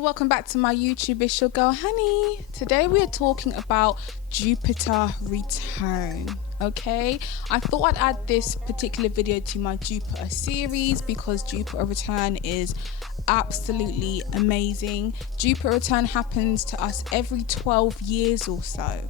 people, welcome back to my YouTube. It's your girl Honey. Today we are talking about Jupiter return. Okay, I thought I'd add this particular video to my Jupiter series because Jupiter return is absolutely amazing. Jupiter return happens to us every 12 years or so.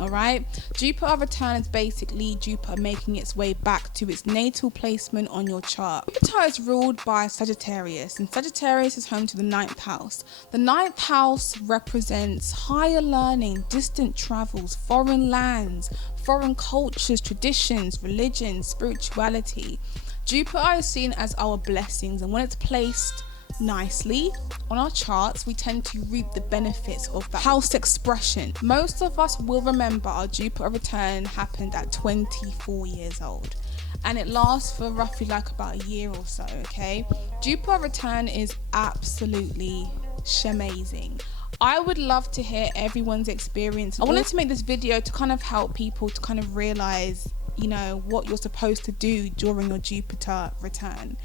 All right, Jupiter return is basically Jupiter making its way back to its natal placement on your chart. Jupiter is ruled by Sagittarius, and Sagittarius is home to the 9th house. The 9th house represents higher learning, distant travels, foreign lands, foreign cultures, traditions, religion, spirituality. Jupiter is seen as our blessings, and when it's placed nicely on our charts, we tend to reap the benefits of that house expression. Most of us will remember our Jupiter return happened at 24 years old, and it lasts for roughly like about a year or so. Okay, Jupiter return is absolutely shamazing. I would love to hear everyone's experience. I wanted to make this video to kind of help people to kind of realize, you know, what you're supposed to do during your Jupiter return.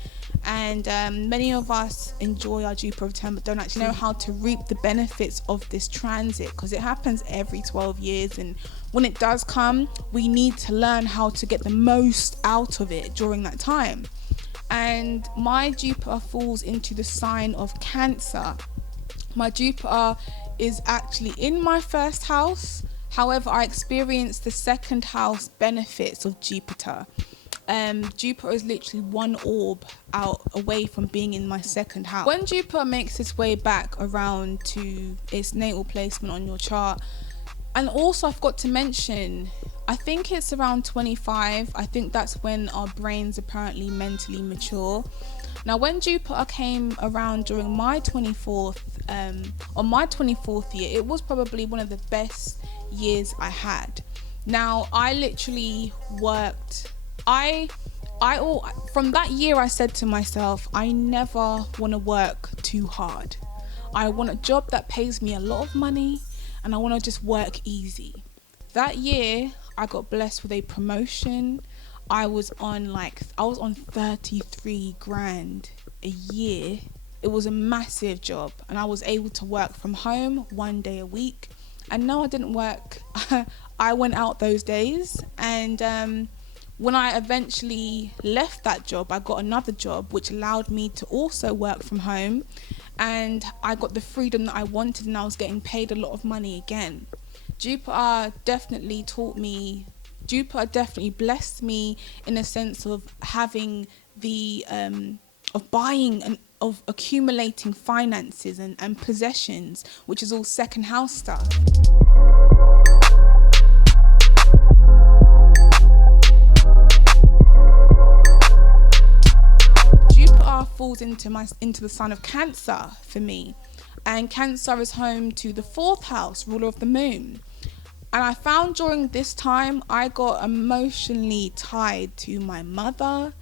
And many of us enjoy our Jupiter return but don't actually know how to reap the benefits of this transit, because it happens every 12 years, and when it does come, we need to learn how to get the most out of it during that time. And my Jupiter falls into the sign of Cancer. My Jupiter is actually in my first house. However, I experienced the second house benefits of Jupiter. Jupiter is literally one orb out away from being in my second house. When Jupiter makes its way back around to its natal placement on your chart, and also I forgot to mention, I think it's around 25. I think that's when our brains apparently mentally mature. Now, when Jupiter came around during my 24th, on my 24th year, it was probably one of the best years I had. Now, I literally worked. From that year, I said to myself, I never want to work too hard. I want a job that pays me a lot of money, and I want to just work easy. That year, I got blessed with a promotion. I was on 33 grand a year. It was a massive job, and I was able to work from home 1 day a week. And no, I didn't work. I went out those days, and when I eventually left that job, I got another job which allowed me to also work from home, and I got the freedom that I wanted, and I was getting paid a lot of money again. Jupiter definitely blessed me in a sense of having the of buying and of accumulating finances and possessions, which is all second house stuff. Jupiter falls into the sign of Cancer for me, and Cancer is home to the 4th house, ruler of the moon. And I found during this time I got emotionally tied to my mother,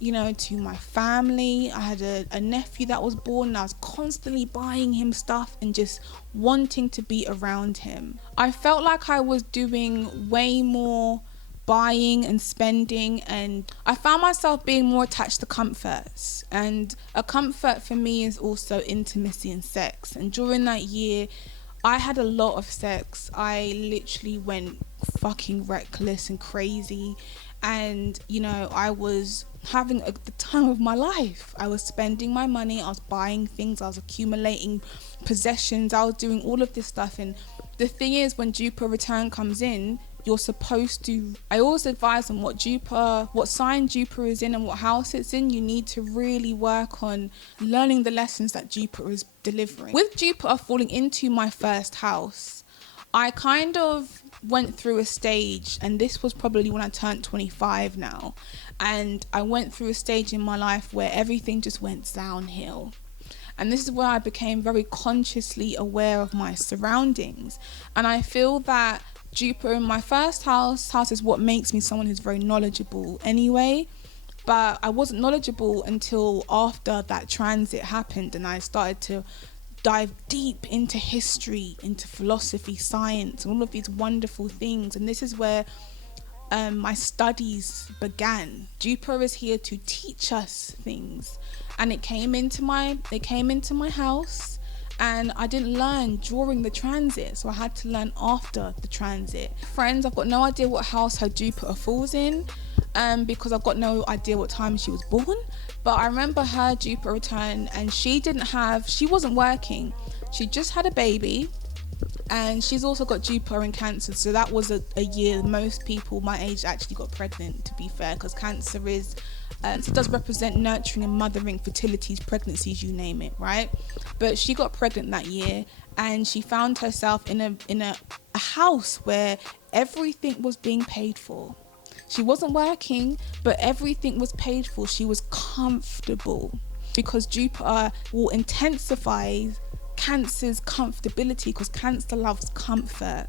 you know, to my family. I had a nephew that was born, and I was constantly buying him stuff and just wanting to be around him. I felt like I was doing way more buying and spending, and I found myself being more attached to comforts. And a comfort for me is also intimacy and sex. And during that year, I had a lot of sex. I literally went fucking reckless and crazy, and you know, I was having the time of my life. I was spending my money, I was buying things, I was accumulating possessions, I was doing all of this stuff. And the thing is, when Jupiter return comes in, you're supposed to, I always advise on what sign Jupiter is in and what house it's in. You need to really work on learning the lessons that Jupiter is delivering. With Jupiter falling into my first house, I kind of went through a stage, and this was probably when I turned 25 now, and I went through a stage in my life where everything just went downhill. And this is where I became very consciously aware of my surroundings. And I feel that Jupiter in my first house is what makes me someone who's very knowledgeable anyway. But I wasn't knowledgeable until after that transit happened, and I started to dive deep into history, into philosophy, science, and all of these wonderful things. And this is where my studies began. Jupiter is here to teach us things, and it came into my house, and I didn't learn during the transit, so I had to learn after the transit. Friends, I've got no idea what house her Jupiter falls in, because I've got no idea what time she was born, but I remember her Jupiter return, and she wasn't working. She just had a baby, and she's also got Jupiter in Cancer, so that was a year most people my age actually got pregnant, to be fair, because Cancer is it does represent nurturing and mothering, fertilities, pregnancies, you name it, right? But she got pregnant that year, and she found herself in a house where everything was being paid for. She wasn't working, but everything was paid for. She was comfortable, because Jupiter will intensify Cancer's comfortability, because Cancer loves comfort.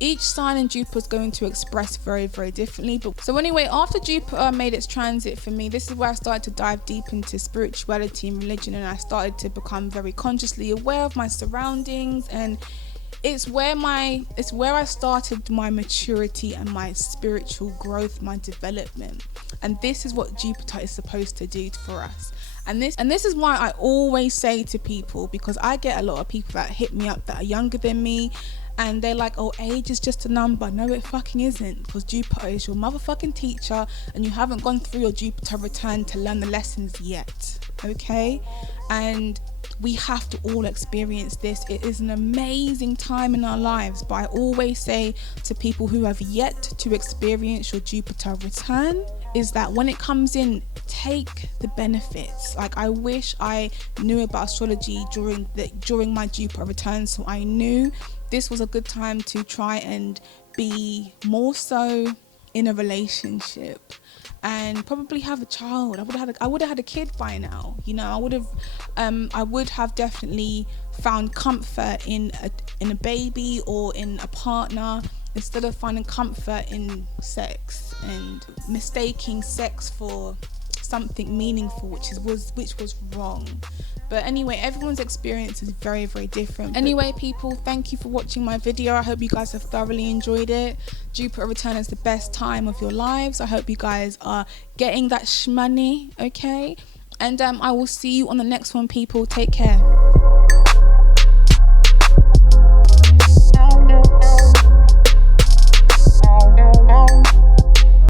Each sign in Jupiter is going to express very, very differently. But so anyway, after Jupiter made its transit for me, this is where I started to dive deep into spirituality and religion, and I started to become very consciously aware of my surroundings, and it's where I started my maturity and my spiritual growth, my development. And this is what Jupiter is supposed to do for us. And this is why I always say to people, because I get a lot of people that hit me up that are younger than me, and they're like, oh, age is just a number. No, it fucking isn't, because Jupiter is your motherfucking teacher, and you haven't gone through your Jupiter return to learn the lessons yet, okay? And we have to all experience this. It is an amazing time in our lives, but I always say to people who have yet to experience your Jupiter return is that when it comes in, take the benefits. Like, I wish I knew about astrology during my Jupiter return, so I knew this was a good time to try and be more so in a relationship and probably have a child. I would have had a kid by now. You know, I would have definitely found comfort in a baby or in a partner, instead of finding comfort in sex and mistaking sex for something meaningful, which was wrong. But anyway, everyone's experience is very, very different. Anyway, people, thank you for watching my video. I hope you guys have thoroughly enjoyed it. Jupiter return is the best time of your lives. I hope you guys are getting that shmoney, okay? And I will see you on the next one, people. Take care.